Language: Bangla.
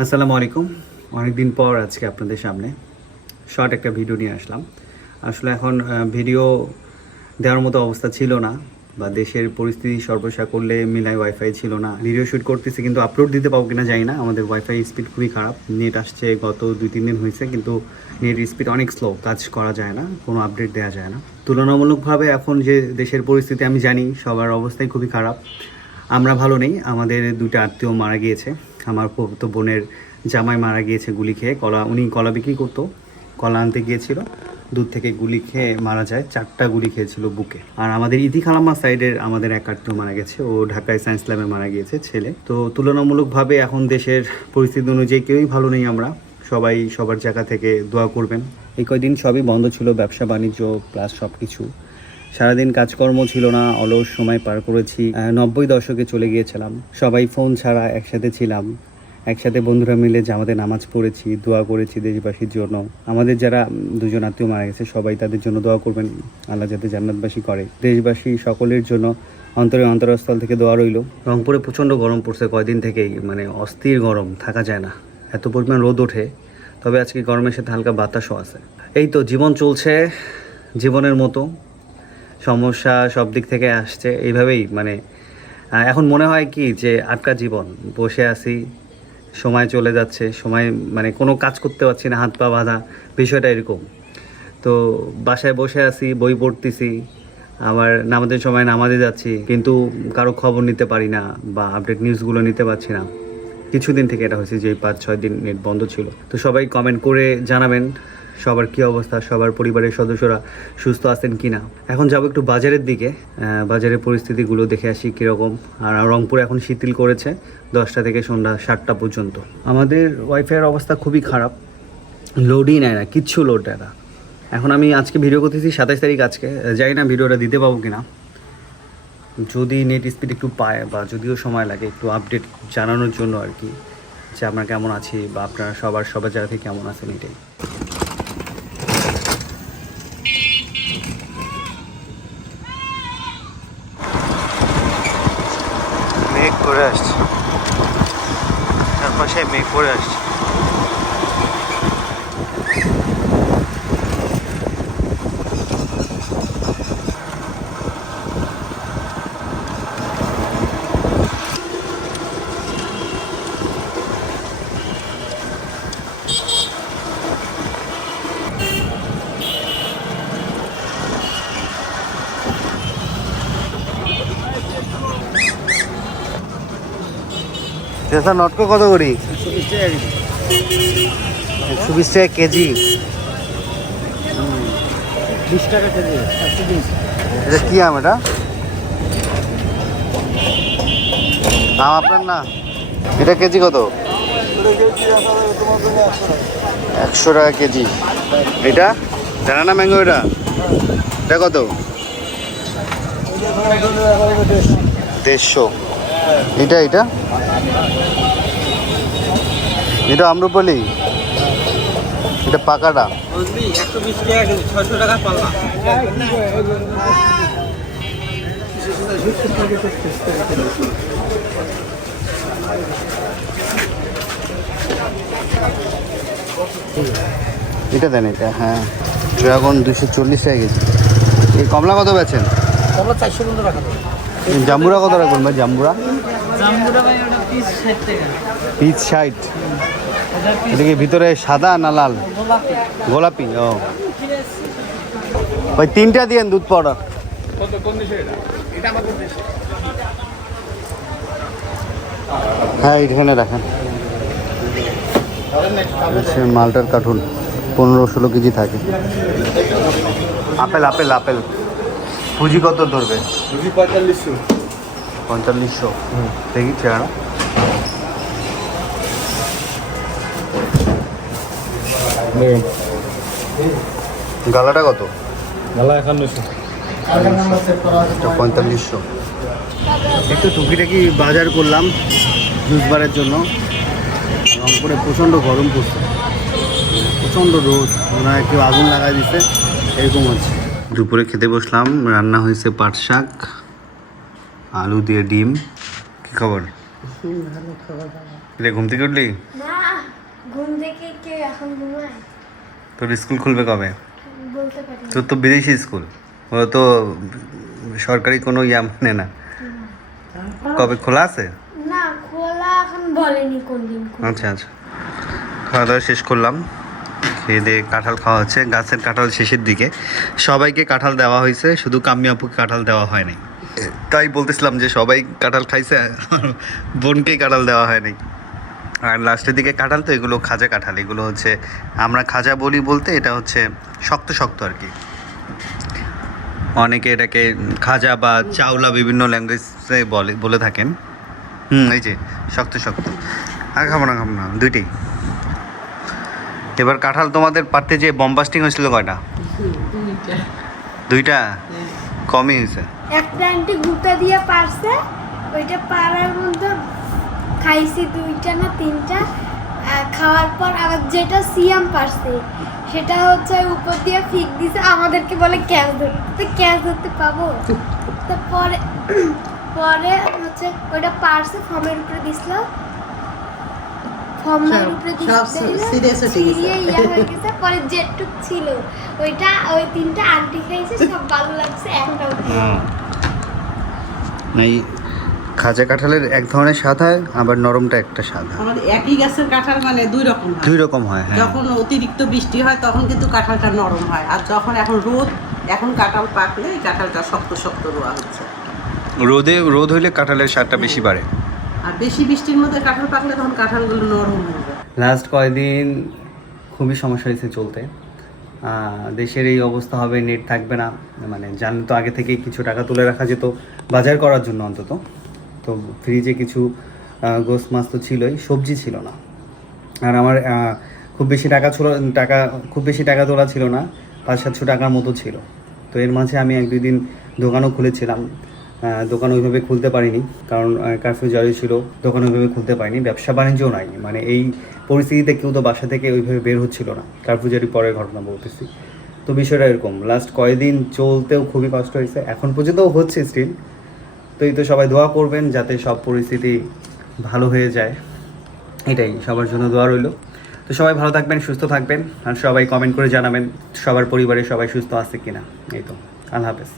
আসসালামু আলাইকুম। অনেকদিন পর আজকে আপনাদের সামনে শর্ট একটা ভিডিও নিয়ে আসলাম। আসলে এখন ভিডিও দেওয়ার মতো অবস্থা ছিল না বা দেশের পরিস্থিতি করলে মিলাই ওয়াইফাই ছিল না। ভিডিও শ্যুট করতেছি কিন্তু আপলোড দিতে পাবো কিনা জানি না। আমাদের ওয়াইফাই স্পিড খুবই খারাপ। নেট আসছে গত দুই, তিন দিন হয়েছে কিন্তু নেট স্পিড অনেক স্লো কাজ করা যায় না, কোনো আপডেট দেওয়া যায় না। তুলনামূলকভাবে এখন যে দেশের পরিস্থিতি আমি জানি, সবার অবস্থাই খুবই খারাপ। আমরা ভালো নেই, আমাদের দুটো আত্মীয় মারা গিয়েছে। আমার তো বোনের জামাই মারা গিয়েছে গুলি খেয়ে, কলা, উনি কলা বিক্রি করতো, কলা আনতে গিয়েছিল, দুধ থেকে গুলি খেয়ে মারা যায়, চারটা গুলি খেয়েছিল বুকে। আর আমাদের ইতি খালাম্মা সাইডের আমাদের এক আত্মীয় মারা গেছে, ও ঢাকায় সায়েন্স ল্যাবে মারা গিয়েছে, ছেলে। তো তুলনামূলকভাবে এখন দেশের পরিস্থিতি অনুযায়ী কেউই ভালো নেই আমরা, সবাই সবার জায়গা থেকে দোয়া করবেন। এই কয়দিন সবই বন্ধ ছিল, ব্যবসা, বাণিজ্য প্লাস সব কিছু সারাদিন কাজকর্ম ছিল না, অলস সময় পার করেছি নব্বই দশকে চলে গিয়েছিলাম। সবাই ফোন ছাড়া একসাথে ছিলাম। একসাথে বন্ধুরা মিলে জামাতে নামাজ পড়েছি, দোয়া করেছি দেশবাসীর জন্য। আমাদের যারা দুজন আত্মীয় মারা গেছে, সবাই তাদের জন্য দোয়া করবেন। আল্লাহ যাতে জান্নাতবাসী করে। দেশবাসী সকলের জন্য অন্তরে অন্তরস্থল থেকে দোয়া রইল। রংপুরে প্রচণ্ড গরম পড়ছে কয়দিন থেকেই মানে অস্থির গরম, থাকা যায় না। এত পরিমাণ রোদ ওঠে, তবে আজকে গরমের সাথে হালকা বাতাসও আছে। এই তো জীবন চলছে, জীবনের মতো। সমস্যা সব দিক থেকে আসছে এইভাবেই মানে এখন মনে হয় কি যে আটকা জীবন, বসে আছি, সময় চলে যাচ্ছে, সময় মানে কোনো কাজ করতে পারছি না, হাত পা বাঁধা, বিষয়টা এরকম। তো বাসায় বসে আছি, বই পড়তেছি, আবার নামাজের সময় নামাজে যাচ্ছি, কিন্তু কারও খবর নিতে পারি না বা আপডেট নিউজগুলো নিতে পারছি না। কিছুদিন থেকে এটা হয়েছে যে পাঁচ ছয় দিন নেট বন্ধ ছিল। তো সবাই কমেন্ট করে জানাবেন সবার কি অবস্থা, সবার পরিবারের সদস্যরা সুস্থ আছেন কি না এখন যাব একটু বাজারের দিকে বাজারের পরিস্থিতিগুলো দেখে আসি কীরকম। আর রংপুর এখন শিথিল করেছে দশটা থেকে সন্ধ্যা সাতটা পর্যন্ত। আমাদের ওয়াইফাইয়ের অবস্থা খুবই খারাপ। লোডই নেয় না, কিচ্ছু লোড নেয় না। এখন আমি আজকে ভিডিও করতেছি, সাতাশ তারিখ আজকে। জানি না ভিডিওটা দিতে পাবো কিনা। যদি নেট স্পিড একটু পায় বা যদিও সময় লাগে একটু আপডেট জানানোর জন্য আর কি, যে আমরা কেমন আছি বা আপনারা সবার সবার জায়গা থেকে কেমন আছেন এটাই মেঘ করে আসছে। চারপাশে মেঘ করে আসছে। তেসা নটকো কত করি? একশো বিশ টাকা কেজি। বিশ টাকা কেজি এটা কি আম এটা? দাম আপনার না? এটা কেজি কত? একশো টাকা কেজি। এটা? জানা ম্যাঙ্গো এটা? এটা কত? দেড়শো। এটা এটা? এটা আম্রপলি। এটা পাকাটা। এটা দেন এটা হ্যাঁ। ড্রাগন দুশো চল্লিশ টাকা কেজি। এই কমলা কত বেছেন কমলা চারশো পনেরো টাকা। জাম্বুরা কত রাখবেন ভাই জাম্বুরা? পিচ ষাট এটা কি ভিতরে সাদা না লাল? গোলাপি। ও। ওই তিনটা দিয়েন দুধ পাউডার। কত কোন দেশে এটা? এটা আমাদের দেশে। হ্যাঁ এইখানে রাখেন। সে মালটার কার্টুন পনেরো ষোলো কেজি থাকে। Apple apple apple. পুঁজি কত ধরবে? দুশো পঁয়তাল্লিশশো পঁয়তাল্লিশশো। দেখি চেহারা গালাটা কত? গালা একান্নশো। পঁয়তাল্লিশশো। একটু টুকিটাকি বাজার করলাম জুস বারের জন্য রংপুরে প্রচণ্ড গরম পড়ছে। প্রচণ্ড রোদ। মনে হয় কেউ আগুন লাগাই দিছে। এরকম হচ্ছে। দুপুরে খেতে বসলাম। রান্না হয়েছে পাট শাক। আলু দিয়ে ডিম কী খবর? রে ঘুম থেকে উঠলি? ঘুম থেকে কেউ এখন ঘুমায়? তোর স্কুল খুলবে কবে? তোর তো বিদেশি স্কুল ওরা তো সরকারি কোনো ইয়া মানে না। কবে খোলা আছে? না খোলা এখন বলেনি কোন দিন আচ্ছা আচ্ছা। খাওয়া দাওয়া শেষ করলাম। খেয়ে দিয়ে কাঁঠাল খাওয়া হচ্ছে। গাছের কাঁঠাল শেষের দিকে। সবাইকে কাঁঠাল দেওয়া হয়েছে। শুধু কাম্মি আপুকে কাঁঠাল দেওয়া হয়নি। তাই বলতেছিলাম যে সবাই কাঁঠাল খাইছে বোনকেই কাঁঠাল দেওয়া হয়নি। আর লাস্টের দিকে কাঁঠাল তো এগুলো খাজা কাঁঠাল এগুলো হচ্ছে আমরা খাজা বলি বলতে এটা হচ্ছে শক্ত শক্ত আর কি। অনেকে এটাকে খাজা বা চাউলা বিভিন্ন ল্যাঙ্গুয়েজে বলে বলে থাকেন। হুম এই যে শক্ত শক্ত। আর খাব না খাব না দুইটাই এবার কাঁঠাল তোমাদের পারতে যে বম্বাস্টিং হয়েছিল কয়টা? দুইটা। কমই হয়েছে। একটা আন্টি গুটা দিয়ে পারছে ওইটা পারার মধ্যে খাইছি দুইটা না তিনটা খাওয়ার পর আবার যেটা সিয়াম পারছে সেটা হচ্ছে উপর দিয়ে ফিক দিছে আমাদেরকে বলে ক্যাচ ধরতে। তো ক্যাচ ধরতে পাবো? তো পরে পরে হচ্ছে ওইটা পারছে ফর্মের উপরে দিছিল। ফর্মের উপরে সব serious হয়ে গেছে। সিরিয়ে ইয়া হয়ে গেছে পরে যেটুক ছিল ওইটা ওই তিনটা আন্টি খাইছে সব ভালো লাগছে একটাও। এই খাজা কাঁঠালের এক ধরনের স্বাদ হয় আবার নরমটা একটা স্বাদ হয়। আমাদের একই গাছের কাঁঠাল মানে দুই রকম হয়। দুই রকম হয় হ্যাঁ। যখন অতিরিক্ত বৃষ্টি হয় তখন কিন্তু কাঁঠালটা নরম হয়। আর যখন এখন রোদ এখন কাঁঠাল পাকলে এই কাঁঠালটা শক্ত শক্ত রোয়া হচ্ছে। রোদে রোদ হইলে কাঁঠালের স্বাদটা বেশি বাড়ে। আর বেশি বৃষ্টির মধ্যে কাঁঠাল পাকলে তখন কাঁঠালগুলো নরম হয়ে যায়। লাস্ট কয়েকদিন খুবই সমস্যা হয়েছে চলতে। দেশের এই অবস্থা হবে, নেট থাকবে না মানে জানলে তো আগে থেকেই কিছু টাকা তুলে রাখা যেত বাজার করার জন্য অন্তত। তো ফ্রিজে কিছু গোস মাছ তো ছিলই, সবজি ছিল না। আর আমার খুব বেশি টাকা ছিল, টাকা, খুব বেশি টাকা তোলা ছিল না, পাঁচ সাতশো টাকার মতো ছিল। তো এর মাঝে আমি এক দুই দিন দোকানও খুলেছিলাম। দোকান ওইভাবে খুলতে পারিনি, কারণ কারফিউ জারি ছিল, দোকান ওইভাবে খুলতে পারিনি, ব্যবসা বাণিজ্যও নাই মানে এই পরিস্থিতিতে কেউ তো বাসা থেকে ওইভাবে বের হচ্ছিল না কারফিউ জারি পরের ঘটনা বলতেছি। তো বিষয়টা এরকম লাস্ট কয়েকদিন চলতেও খুবই কষ্ট হয়েছে, এখন পর্যন্তও হচ্ছে স্টিল তো এই তো সবাই দোয়া করবেন যাতে সব পরিস্থিতি ভালো হয়ে যায়, এটাই সবার জন্য দোয়া রইল। তো সবাই ভালো থাকবেন, সুস্থ থাকবেন, আর সবাই কমেন্ট করে জানাবেন, সবার পরিবারে সবাই সুস্থ আছে কিনা, এই তো, আল্লাহ হাফেজ।